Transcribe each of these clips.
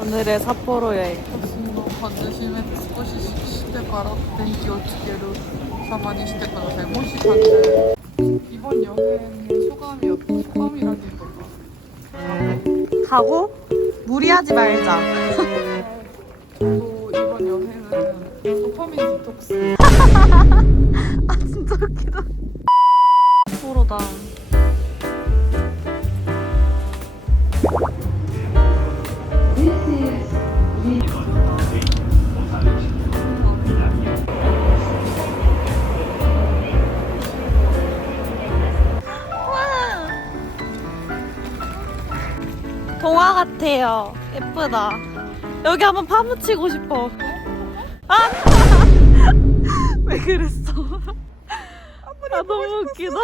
오늘의 삿포로 여행. 外しめ少ししてから電気をつける様にしてください。もしかして 이번 여행의 소감이라기보다 가고 무리하지 말자. 또 이번 여행은 도파민 디톡스. 아 진짜 웃기다. 삿포로다. 동화 같아요. 예쁘다. 여기 한번 파묻히고 싶어. 아! 왜 그랬어? 아 너무 웃기다.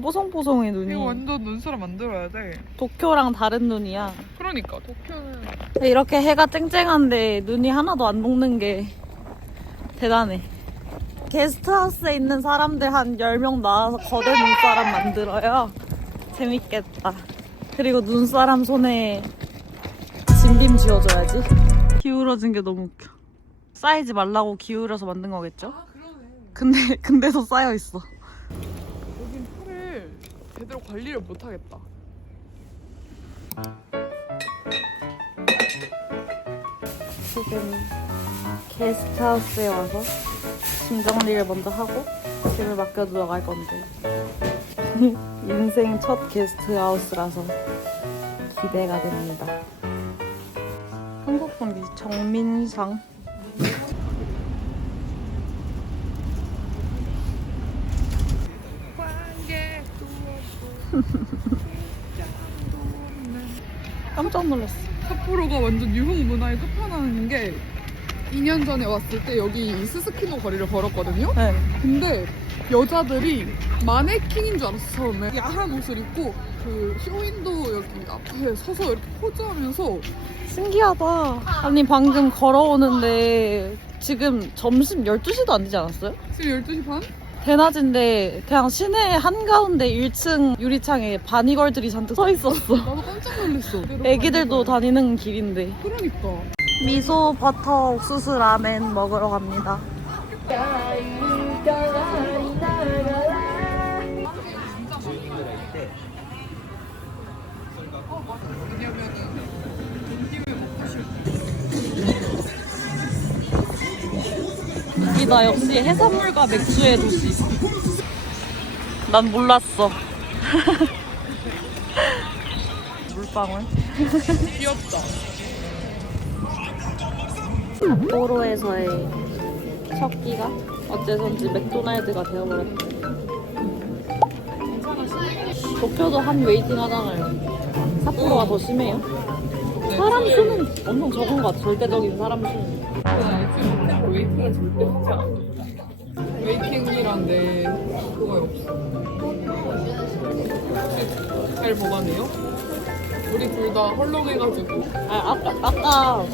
뽀송뽀송해 눈이. 이거 완전 눈사람 만들어야 돼. 도쿄랑 다른 눈이야. 그러니까 도쿄는 이렇게 해가 쨍쨍한데 눈이 하나도 안 녹는 게 대단해. 게스트하우스에 있는 사람들 한 10명 나와서 거대 눈사람 만들어요. 재밌겠다. 그리고 눈사람 손에 진빔 쥐어줘야지. 기울어진 게 너무 웃겨. 쌓이지 말라고 기울여서 만든 거겠죠? 아 그러네. 근데도 쌓여 있어. 여긴 풀을 제대로 관리를 못 하겠다. 지금 게스트하우스에 와서 짐 정리를 먼저 하고 짐을 맡겨 들어갈 건데 인생 첫 게스트하우스라서 기대가 됩니다. 한국 분기 정민상. 깜짝 놀랐어. 삿포로가 완전 유흥 문화의 끝판왕인 게 2년 전에 왔을 때 여기 스스키노 거리를 걸었거든요. 네. 근데 여자들이 마네킹인 줄 알았어 처음에. 야한 옷을 입고 그 쇼윈도 여기 앞에 서서 이렇게 포즈하면서. 신기하다. 아니 방금 걸어오는데 지금 점심 12시도 안 되지 않았어요? 지금 12시 반? 대낮인데 그냥 시내 한가운데 1층 유리창에 바니걸들이 잔뜩 서 있었어. 나도 깜짝 놀랐어. 애기들도 다니는 길인데. 그러니까. 미소 버터 옥수수 라멘 먹으러 갑니다. 여기다 역시 해산물과 맥주의 도시. 난 몰랐어. 물방울. 귀엽다. 삿포로에서의 첫 끼가 어째선지 맥도날드가 되어버렸네. 도쿄도 한 웨이팅 하잖아요. 삿포로가 더 심해요. 사람 수는 엄청 적은 것 같아. 절대적인 사람 수는. 웨이팅은 절대 없지 않아. 웨이팅이란 내 그거에 없어. 혹시 잘 보관해요? 우리 둘 다 헐렁해가지고. 아까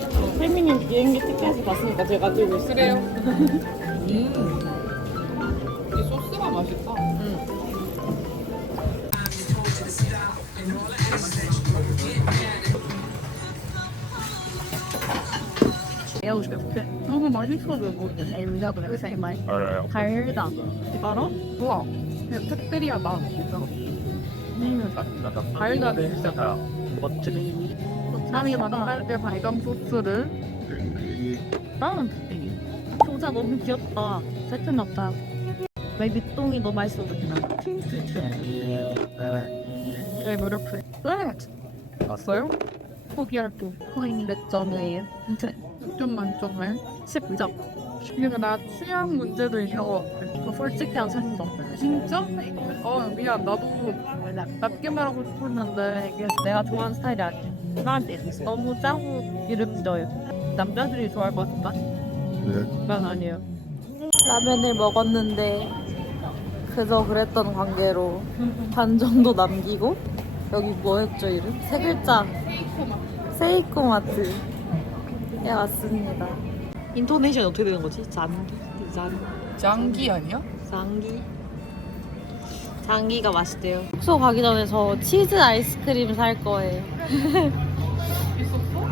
혜민님 비행기 티켓을 봤으니까 제가 들고 있어요. 그래요? 이 소스가 맛있다. 너무 맛있어서 모르겠네. 달다. 알아? 우와. 그냥 특들이야 나. 달달해. 땀이 할 때 발감 소스를. 효자 너무 귀엽다. 세트 났다. 왜 밑동이 너무 맛있어 보이나? 왜 무릎을? 봤어요? 포기할게. 코인 몇 점이에요? 10점 만점에 10점. 근데 나 취향 문제도 있는 것 같아. 솔직히 한 3점. 진짜? 미안. 나도 낮게 말하고 싶었는데 이게 내가 좋아하는 스타일이 아니야. 나한테 너무 짜고 기름져요. 남자들이 좋아할 것 같은가? 난 아니에요. 라면을 먹었는데 그저 그랬던 관계로 반 정도 남기고 여기 뭐였죠 이름? 세 글자 세이코마트에 왔습니다. 인토네이션이 어떻게 되는 거지? 장기? 장기 아니야? 장기? 장기가 맛있대요. 숙소 가기 전에 저 치즈 아이스크림 살 거예요. 있었어?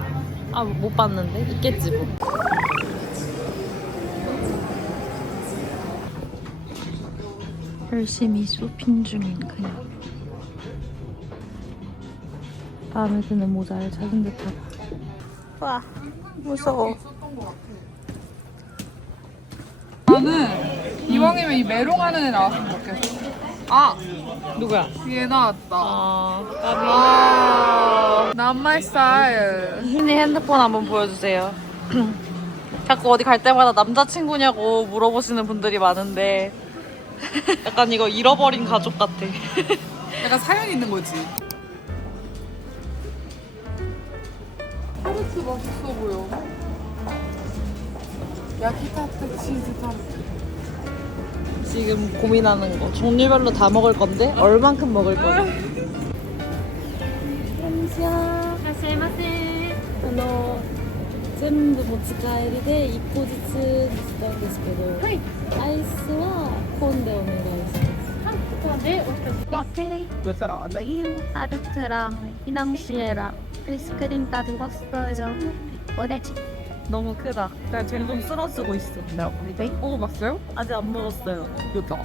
아, 못 봤는데? 있겠지 뭐. 열심히 쇼핑 중인 그녀. 마음에 드는 모자를 찾은 듯하다. 와, 무서워. 있었던 것 같아. 나는 이왕이면 이 메롱하는 애 나왔으면 좋겠어. 아! 누구야? 얘 나왔다. 아, Not my style. 흰이 핸드폰 한번 보여주세요. 자꾸 어디 갈 때마다 남자친구냐고 물어보시는 분들이 많은데 약간 이거 잃어버린 가족 같아. 약간 사연 있는 거지. 타르트 맛있어 보여. 야키타트 치즈 타르트. 지금 고민하는 거 종류별로 다 먹을 건데 얼만큼 먹을 거야? 안녕하세요. いらっしゃいませ。全部持ち帰りで1個ずつなんですけど、はい。アイスはコンでお願いします。ここでお一つ。타르트랑 피낭시에랑 아이스크림 다 들었어요. 뭐래지? 너무 크다. 나 점점 쓰러지고 있어. 먹어봤어요? 아직 안 먹었어요. 좋다.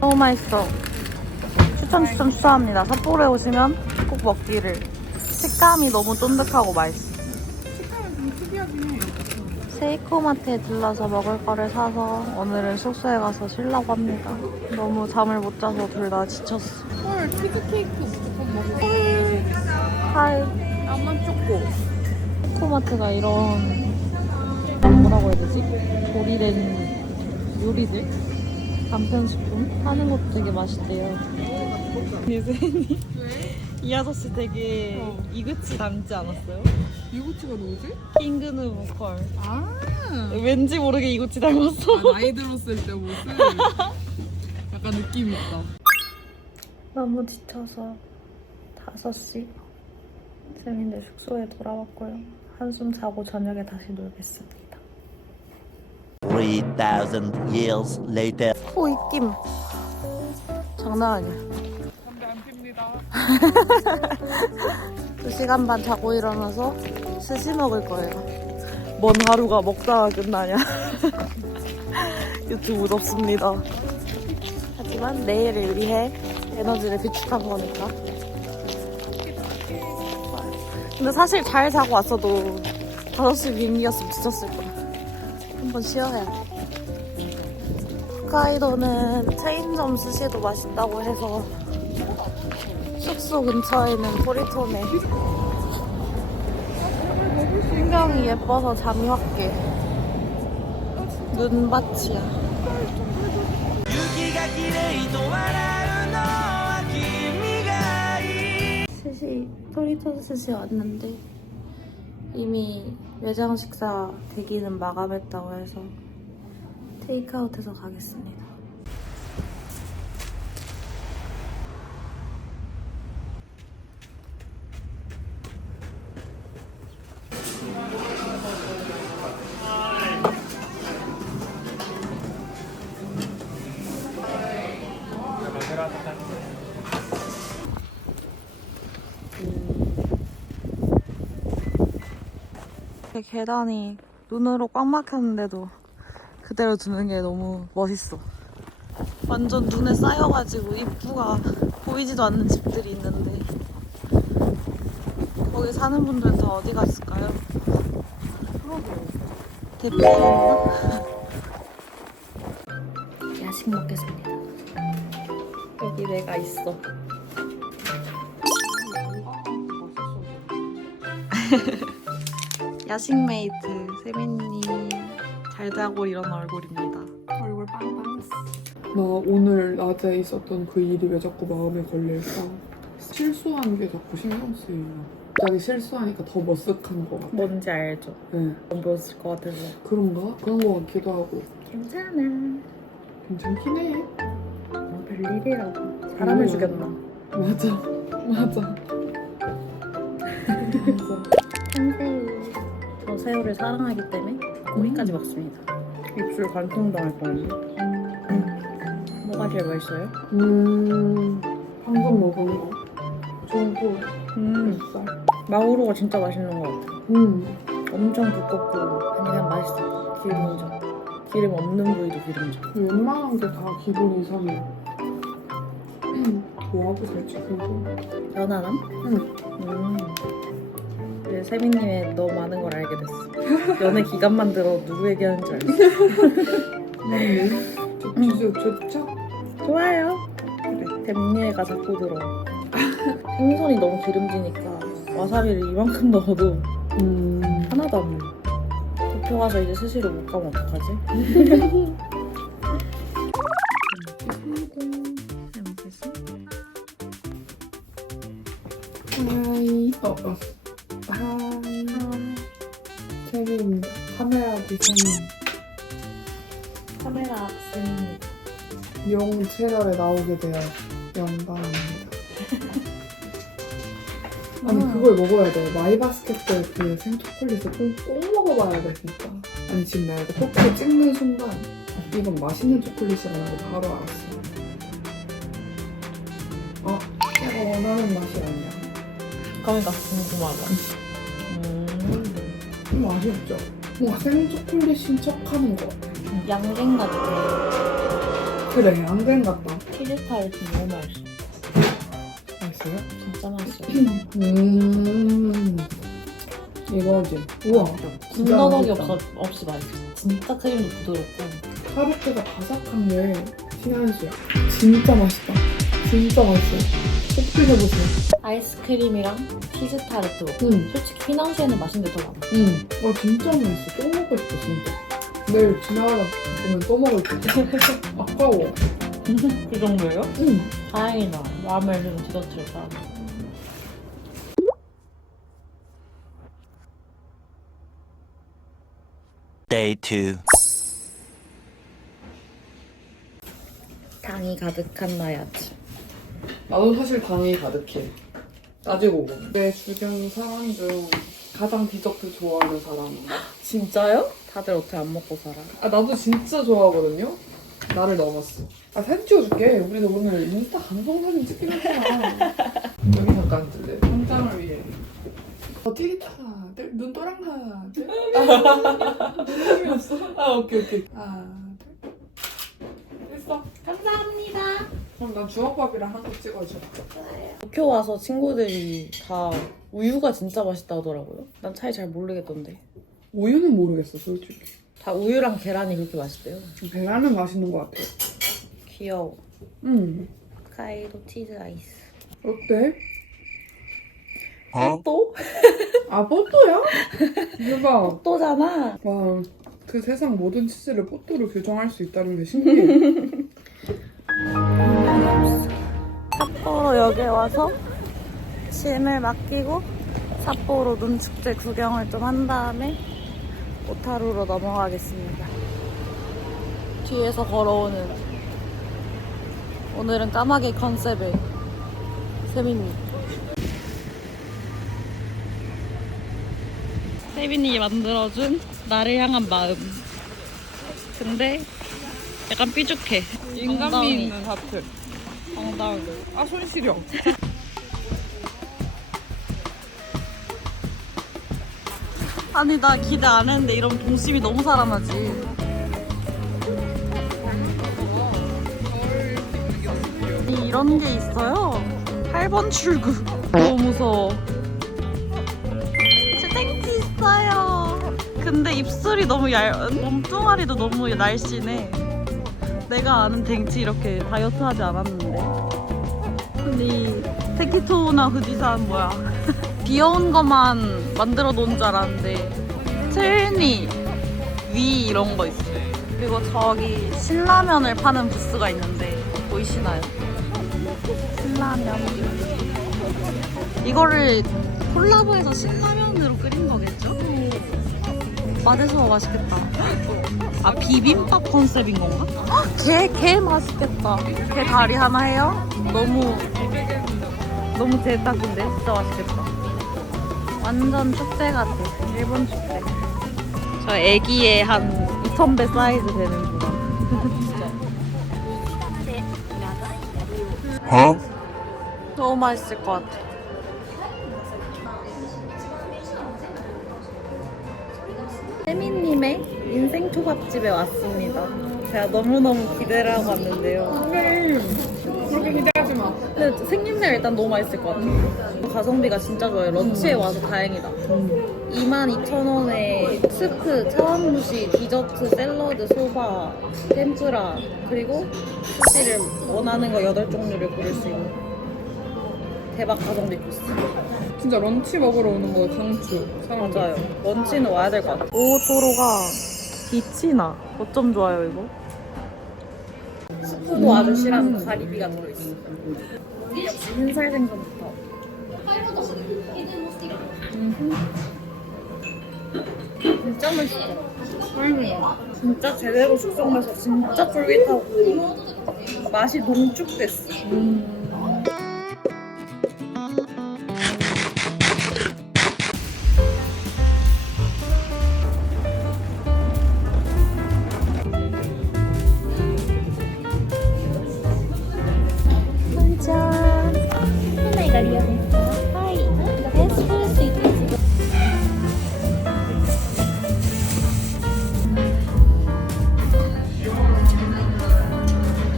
너무 맛있어. 추천합니다. 삿포로에 오시면 꼭 먹기를. 식감이 너무 쫀득하고 맛있어. 식감은 좀 특이하긴 해. 세이코마트에 들러서 먹을 거를 사서 오늘은 숙소에 가서 쉬려고 합니다. 너무 잠을 못 자서 둘 다 지쳤어. 헐, 치즈케이크 무조건 먹어. 하이. 암만 초코. 세이코마트가 이런 뭐라고 해야 되지? 조리된 요리들? 간편식품 하는 것도 되게 맛있대요. 예세니? 왜? 이 아저씨 되게 이그치 닮지 않았어요? 유부치가 누구지? 킹그누 보컬. 아, 왠지 모르게 이그치 닮았어. 나이 들었을 때 모습. 약간 느낌 있다. 너무 지쳐서 5시 쌤인데 숙소에 돌아왔고요. 한숨 자고 저녁에 다시 놀겠습니다. 3,000 years later. 코 입김 장난 아니야. 담배 안 핍니다. 2시간 반 자고 일어나서 스시 먹을 거예요. 뭔 하루가 먹다가 끝나냐. 유튜브 덥습니다. 하지만 내일을 위해 에너지를 비축한 거니까. 근데 사실 잘 자고 왔어도 5시 비행기였으면 지쳤을 거야. 한번 쉬어야 돼. 홋카이도는 체인점 스시도 맛있다고 해서 숙소 근처에 있는 토리톤에 풍경이 예뻐서 잠이 확 깨. 눈밭이야. 스시, 토리톤 스시 왔는데 이미 매장 식사 대기는 마감했다고 해서 테이크아웃해서 가겠습니다. 계단이 눈으로 꽉 막혔는데도 그대로 두는 게 너무 멋있어. 완전 눈에 쌓여가지고 입구가 보이지도 않는 집들이 있는데 거기 사는 분들은 다 어디 갔을까요? 대피했나? 야식 먹겠습니다. 여기 내가 있어. 야식 메이트 세민님 잘 자고 일어난 얼굴입니다. 얼굴 빵빵했어. 나 오늘 낮에 있었던 그 일이 왜 자꾸 마음에 걸릴까? 실수한 게 자꾸 신경 쓰여요. 갑자기 실수하니까 더 머쓱한 거 같아. 뭔지 알죠? 네. 안 보였을 것 같아서. 그런가? 그런 거 같기도 하고. 괜찮아. 괜찮긴 해. 별일이라고. 사람을 죽였나? 맞아. 맞아. 맞아. 한새우. 저 새우를 사랑하기 때문에 고기까지 먹습니다. 입술 관통당할 뻔했네. 뭐가 제일 맛있어요? 방금 먹은 거. 전부 뱃살. 마우로가 진짜 맛있는 것 같아. 엄청 두껍고 그냥 맛있어. 기름져. 기름 없는 부위도 기름져. 웬만한 게 다 기본 이상이야. 뭐하고 살지 궁금해. 연하남? 이제 세민님의 너무 많은 걸 알게 됐어. 연애 기간만 들어 누구 얘기하는 줄 알았어. 맞네. 진짜 좋죠? 좋아요. 그래, 댐니에가 자꾸 들어. 생선이 너무 기름지니까 와사비를 이만큼 넣어도 하나도 안 물려. 도쿄 가서 이제 스시로 못 가면 어떡하지? 하이. 하이. 세민입니다. 카메라 기사님. 카메라 학생입니다. 용 채널에 나오게 되어 영광입니다. 아니 그걸 먹어야 돼. 마이바스켓 그 생초콜릿을 꼭 먹어봐야 되니까. 아니 지금 내가 이거 포크로 찍는 순간 이건 맛있는 초콜릿이라는 걸 바로 알았어. 내가 원하는 맛이 아니야. 그러니까 궁금하다. 좀 아쉽죠? 뭔가 생초콜릿인 척하는 거 같아. 양갱 같아. 그래 양갱 같다. 치즈타ル좀 너무 맛있어. 맛있어요? 진짜 맛있어. 이거지. 우와. 진짜 군더더기 맛있다. 없이 맛있어. 진짜 크림도 부드럽고. 타르트가 바삭한 게 신한수야. 진짜 맛있다. 진짜 맛있어. 꼭 드셔보세요. 아이스크림이랑 치즈타르트. 솔직히 피낭시에는 맛있는 게 더 많아. 와 진짜 맛있어. 또 먹고 싶어 진짜. 내일 지나가다 보면 또 먹을 거야. 아까워. 그 정도예요? 응. 다행이다. 마음을 좀 디저트를 따라. Day 2. 당이 가득한 나의 아침. 나도 사실 당이 가득해. 따지고 보면. 내 주변 사람 중 가장 디저트 좋아하는 사람이야. 진짜요? 다들 어떻게 안 먹고 살아? 나도 진짜 좋아하거든요? 나를 넘었어. 사진 찍어줄게. 우리도 오늘 인스타 감성사진 찍기로 했잖아. 여기 잠깐 들래. 현장을 위해. 찌릿하나, 눈 또랑하나, 눈이 없어. 오케이. 하나, 둘. 됐어. 감사합니다. 그럼 난 주먹밥이랑 한 거 찍어줘. 도쿄 와서 친구들이 다 우유가 진짜 맛있다 하더라고요. 난 차이 잘 모르겠던데. 우유는 모르겠어, 솔직히. 다 우유랑 계란이 그렇게 맛있대요. 계란은 맛있는 것 같아. 귀여워. 카이로 치즈 아이스. 어때? 또? 뽀또야? 대박. 또잖아. 와, 그 세상 모든 치즈를 뽀또로 교정할 수 있다는 게 신기해. 삿포로역에 와서 짐을 맡기고 삿포로 눈축제 구경을 좀 한 다음에 오타루로 넘어가겠습니다. 뒤에서 걸어오는 오늘은 까마귀 컨셉의 세민이. 세민이 만들어준 나를 향한 마음. 근데 약간 삐죽해. 인간미 엉덩이. 있는 하트. 엉덩이. 손 시려. 아니 나 기대 안 했는데 이런 동심이 너무 살아나지. 이런 게 있어요? 8번 출구. 너무 무서워. 땡치 있어요. 근데 입술이 너무 몸뚱아리도 너무 날씬해. 내가 아는 댕치 이렇게 다이어트 하지 않았는데. 근데 이 테키토나 후지산 뭐야. 귀여운 것만 만들어 놓은 줄 알았는데 틀니, 위 이런 거 있어요. 그리고 저기 신라면을 파는 부스가 있는데 보이시나요? 신라면. 이거를 콜라보해서 신라면으로 끓인 거겠죠? 맛있어. 맛있겠다. 아 비빔밥 컨셉인 건가? 헉, 게 맛있겠다. 게 다리 하나 해요? 너무贅沢인데 진짜 맛있겠다. 완전 축제 같아. 일본 축제. 저 애기의 한 2,000배 사이즈 되는 구간. 너무 맛있을 것 같아. 혜민님의 인생 초밥집에 왔습니다. 제가 너무너무 기대를 하고 왔는데요. 그렇게 기대하지 마. 근데 생김새가 일단 너무 맛있을 것 같아요. 가성비가 진짜 좋아요. 런치에 와서 다행이다. 22,000원에 스프, 차원무시, 디저트, 샐러드, 소바, 템프라, 그리고 스시를 원하는 거 8종류를 고를 수 있는 대박 가성비 코스. 진짜 런치 먹으러 오는 거 강추. 사람들. 맞아요. 런치는 와야 될 것 같아요. 오, 도로가 빛이 나. 어쩜 좋아요, 이거? 스프도 아주 실한 가리비가 들어있어. 역시 흰살 생선부터. 진짜 맛있어. 진짜 제대로 숙성돼서 진짜 쫄깃하고 맛이 농축됐어.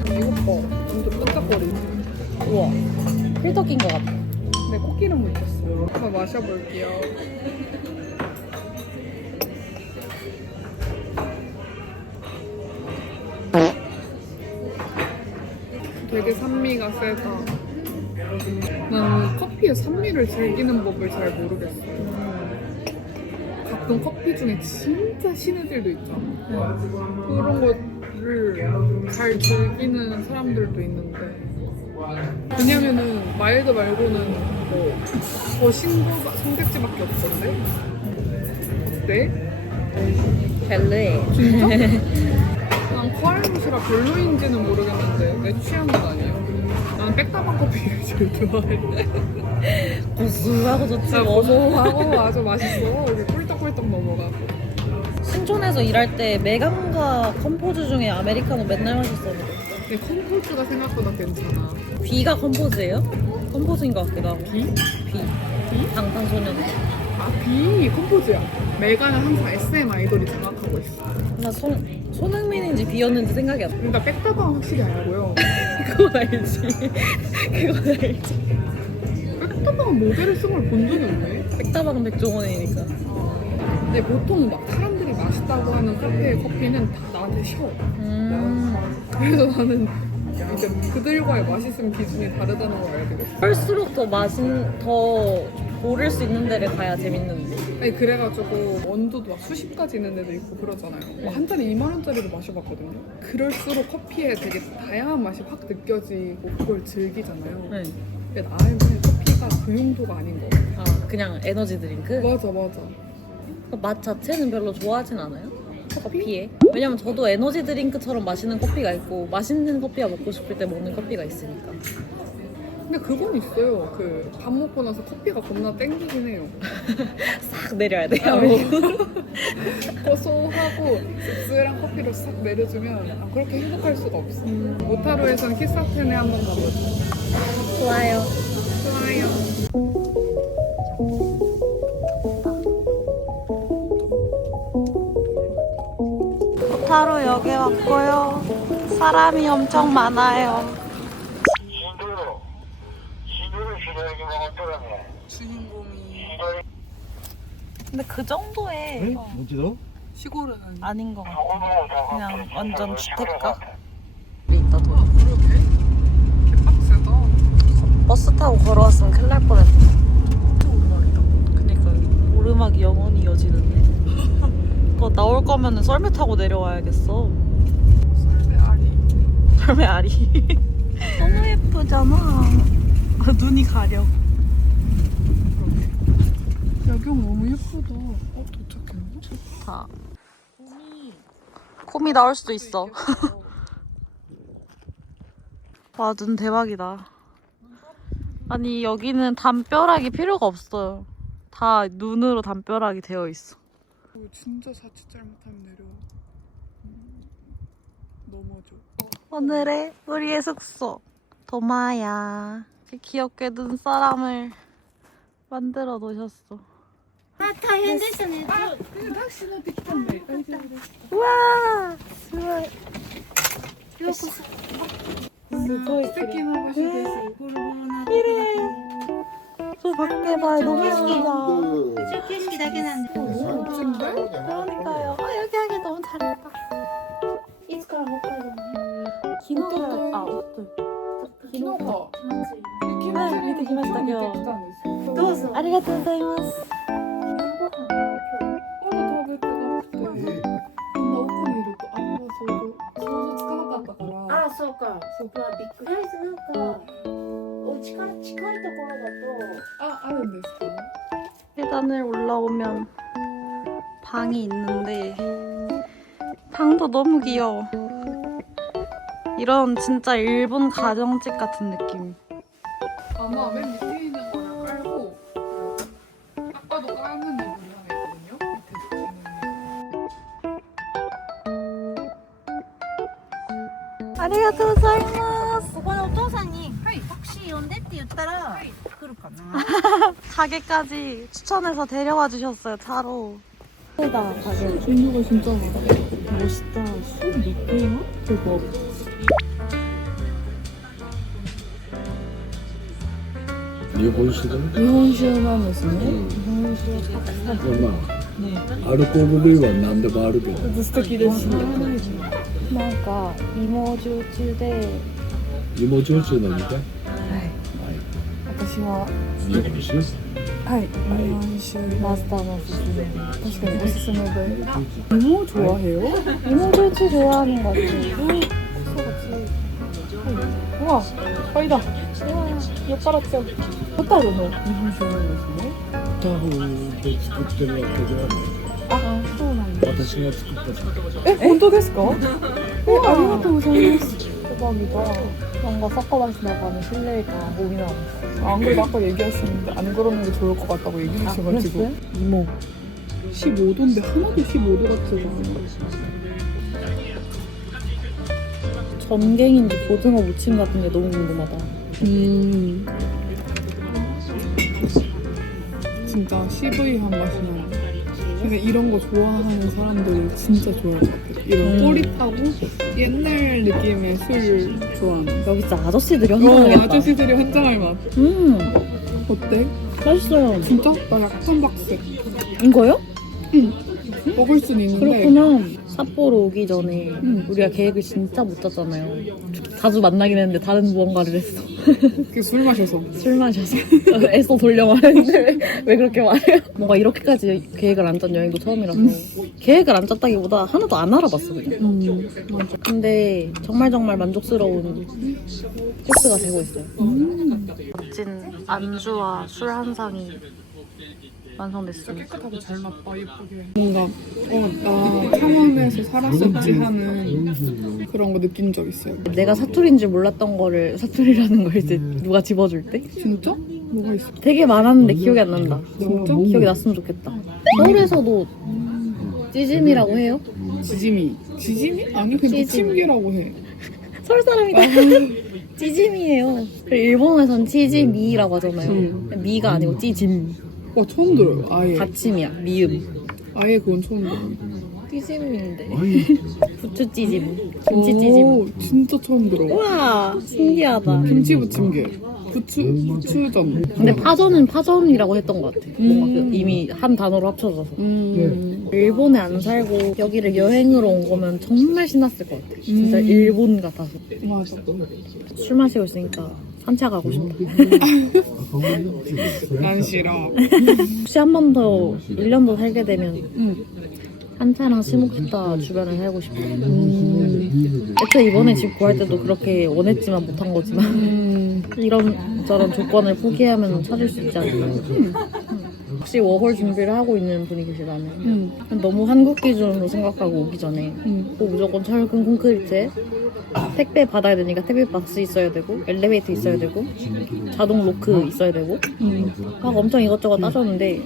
이거 봐. 완전 끈적거리지. 우와. 필터 낀 것 같아. 내 코끼름 묻혔어. 한번 마셔볼게요. 되게 산미가 세다. 나는 커피의 산미를 즐기는 법을 잘 모르겠어. 가끔 커피 중에 진짜 신애들도 있잖아. 그런 거를 잘 즐기는 사람들도 있는데. 왜냐면은 마일드 말고는 뭐더 신고 선택지밖에 없던데? 어때? 벨레. 진짜? 난 코알무시라 별로인지는 모르겠는데 내 취향은 아니야. 나는 백다방 커피를 제일 좋아해. 고소하고 좋지 진짜 뭐. 고소하고 아주 맛있어. 이렇게 꿀떡꿀떡 넘어가고. 신촌에서 일할 때 메강과 컴포즈 중에 아메리카노 맨날 마셨었는데. 근데 컴포즈가 생각보다 괜찮아. B가 컴포즈예요? 컴포즈인 것 같기도 하고. 비? B. 방탄소년단. 아, 비 컴포즈야. 메가는 항상 SM 아이돌이 장악하고 있어. 나 손흥민인지 B였는지 생각이 안 나. 그러니까 백다방 확실히 알고요. 그건 알지. 그건 알지. 백다방은 모델을 쓴 걸 본 적이 없네. 백다방 백종원이니까. 근데 보통 막 사람들이 맛있다고 하는 카페의 커피는 다 나한테 쉬워. 그래서 나는 이제 그들과의 맛있음 기준이 다르다는 걸 알게 됐어. 할수록 더 고를 수 있는 데를 가야 재밌는데. 아니 그래가지고 원두도 막 수십 가지 있는 데도 있고 그러잖아요. 뭐 한 잔에 2만 원짜리도 마셔봤거든요. 그럴수록 커피에 되게 다양한 맛이 확 느껴지고 그걸 즐기잖아요. 네. 근데 나는 커피가 그 용도가 아닌 거 같아. 아, 그냥 에너지 드링크? 맞아 맞아. 그 맛 자체는 별로 좋아하진 않아요? 커피에? 왜냐면 저도 에너지 드링크처럼 마시는 커피가 있고 맛있는 커피가 먹고 싶을 때 먹는 커피가 있으니까. 근데 그건 있어요. 그 밥 먹고 나서 커피가 겁나 땡기긴 해요. 싹 내려야 돼요. 고소하고 씁쓸한 커피로 싹 내려주면 그렇게 행복할 수가 없어. 모타로에선 키사텐에 한번 가보자. 좋아요. 좋아요. 모타로 역에 왔고요. 사람이 엄청 많아요. 주인공이 근데 그 정도의 어디서? 시골은 아닌 것 같아. 그냥 완전 주택가. 있다 도. 그러게? 개빡세다. 버스 타고 걸어왔으면 큰일 날 뻔했다. 그니까 오르막이 영원히 이어지는데. 그거 나올 거면은 썰매 타고 내려와야겠어. 썰매 아리. 썰매 아리. 너무 예쁘잖아. 눈이 가려. 야경 너무 예쁘다. 도착했나? 좋다. 곰이 나올 수도 있어. 와, 눈 대박이다. 아니, 여기는 담벼락이 필요가 없어요. 다 눈으로 담벼락이 되어 있어. 진짜 자칫 잘못하면 내려와. 넘어져. 오늘의 우리의 숙소. 도마야. 귀엽게 눈사람을 만들어 놓으셨어. あ、大変でしたね。 다시乗ってきたんで大丈夫です 우와! すごい. ようこそ。すごい素敵な場所です 저 밖에 봐요. 너무 예쁘다. 景色だけなんで。 멋진데? 그러니까요. 아, 여기 하기 너무 잘했다. いつから北海道に。 기노를, 아, 옷들. 昨日かはい見てきました今日見てきたんですどうぞ。 아리가토우고자이마스. まだ食べてなくてこんな奥にいるとあんま想像つかなかったからあ、そうか。そうか。びっくりです。なんかお家から近いところだと。あるんですか 계단을 올라오면 방이 있는데 방도 너무 귀여워. 이런 진짜 일본 가정집 같은 느낌. 아마 맨 밑에 있는 거를 깔고 아빠도 까는 이불이 하나 있거든요 밑에 아리가토우고자이마스. ここのお父さんにはいタクシー呼んでって言ったら来るかな。 가게까지 추천해서 데려와 주셨어요, 차로. 예쁘다, 가게. 종류가 진짜 많아 멋있다. 술몇 개야? 대박. 일본식은? 日本酒なんですね まあ、アルコール類は何でもあるけど、素敵ですね 뭔가 이모주주대 芋焼酎飲みたい？私は日本酒？はい日本酒 마스터는 스스로.確かにおすすめで芋 좋아해요? 이모주주 좋아하는 것 같아. 우와 빨리다酔っ払っちゃうホタルの日本酒なんですねタフで作ってるわけではない。あ、そうなんだ私が作ったじゃん。本当ですかありがとうございます 대박이다. 뭔가 섞어마신다고 하면 실내가 몸이 나왔어. 안 그래도 아까 얘기하시는데 안 그러는 게 좋을 것 같다고 얘기하셔가지고 이모. 15도인데 하나도 15도 같지가 않아요 전갱인지 고등어 무침 같은 게 너무 궁금하다. 진짜 CV한 맛이 나요 근데 이런 거 좋아하는 사람들은 진짜 좋아할 것 같아요 이런 꼬릿하고 옛날 느낌의 술 좋아하는 여기 진짜 아저씨들이 환장하겠다. 아저씨들이 환장할 맛 어때? 맛있어요. 진짜? 나 약간 박스 이거요? 먹을 순 있는데 그렇구나. 삿포로 오기 전에 우리가 계획을 진짜 못 짰잖아요. 자주 만나긴 했는데 다른 무언가를 했어. 그술 마셔서 술 마셔서. 애써 돌려 말했는데 왜 그렇게 말해요? 뭔가 이렇게까지 계획을 안 짠 여행도 처음이라서 계획을 안 짰다기보다 하나도 안 알아봤어 그냥. 맞아 근데 정말 만족스러운 코스가 되고 있어요. 멋진 안주와 술 한 상이 완성됐습니다. 깨끗하게 잘 났다 예쁘게 뭔가 나 창원에서 살았었지 하는 그런 거 느낀 적 있어요 내가 사투리인 줄 몰랐던 거를 사투리라는 걸 이제 누가 집어줄 때 진짜? 뭐가 있어? 되게 많았는데 기억이 안 난다. 진짜? 기억이 났으면 좋겠다. 서울에서도 찌짐이라고 해요? 지짐이 지짐이? 아니 그냥 찌짐. 침기라고 해 서울 사람이다. 찌짐이에요. 그리고 일본에선 찌짐이라고 하잖아요. 미가 아니고 찌짐. 와 처음 들어요 아예 받침이야. 미음. 아예 그건 처음 들어요 찌짐인데. 부추 찌짐. 김치 찌짐. 오, 진짜 처음 들어 우와 신기하다. 김치 부침개 부추전 근데 파전은 파전이라고 했던 것 같아. 뭔가 그 이미 한 단어로 합쳐져서. 일본에 안 살고 여기를 여행으로 온 거면 정말 신났을 것 같아. 진짜 일본 같아서. 맞아 술 마시고 있으니까 산책하고 싶다. 난 싫어 혹시 한 번 더 1년 더 살게 되면 한차랑 시모키타 주변을 살고 싶어. 애초에 이번에 집 구할 때도 그렇게 원했지만 못한 거지만 이런 저런 조건을 포기하면 찾을 수 있지 않을까. 혹시 워홀 준비를 하고 있는 분이 계시다면 너무 한국 기준으로 생각하고 오기 전에 꼭 무조건 철근 콘크리트에 택배 받아야 되니까 택배 박스 있어야 되고 엘리베이터 있어야 되고 자동 로크 있어야 되고 막 엄청 이것저것 따졌는데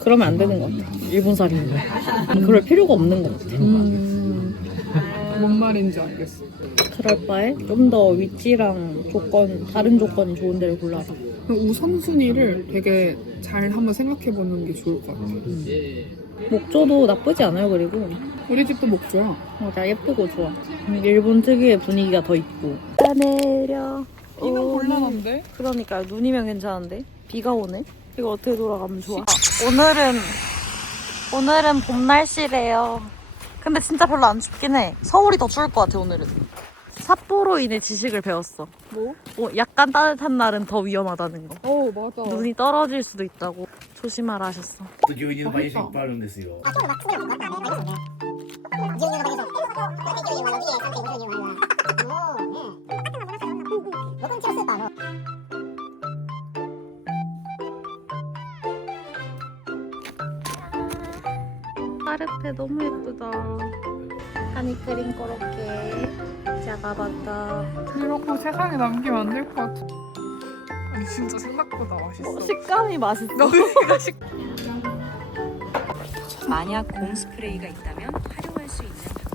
그러면 안 되는 것 같아. 일본 살이는 그럴 필요가 없는 것 같아. 뭔 말인지 알겠어. 그럴 바에 좀 더 위치랑 조건, 다른 조건이 좋은 데를 골라라. 우선순위를 되게 잘 한번 생각해보는 게 좋을 것 같아. 목조도 나쁘지 않아요. 그리고 우리 집도 목조야. 맞아, 예쁘고 좋아. 일본 특유의 분위기가 더 있고. 내려. 이는 곤란한데? 그러니까 눈이면 괜찮은데 비가 오네. 이거 어떻게 돌아가면 좋아? 오늘은 봄 날씨래요. 근데 진짜 별로 안 춥긴 해. 서울이 더 추울 것 같아 오늘은. 삿포로인의 지식을 배웠어. 뭐? 약간 따뜻한 날은 더 위험하다는 거. 맞아. 눈이 떨어질 수도 있다고 조심하라 하셨어. 牛乳のバリエーションいっぱいあるんですよ。 파르페 너무 예쁘다. 하니크림 코로케 작아봤다. 이런 거 세상에 남기면 안 될 것 같아. 아니 진짜 생각보다 맛있어. 식감이 맛있어. 만약 곰 스프레이가 있다면 활용할 수 있는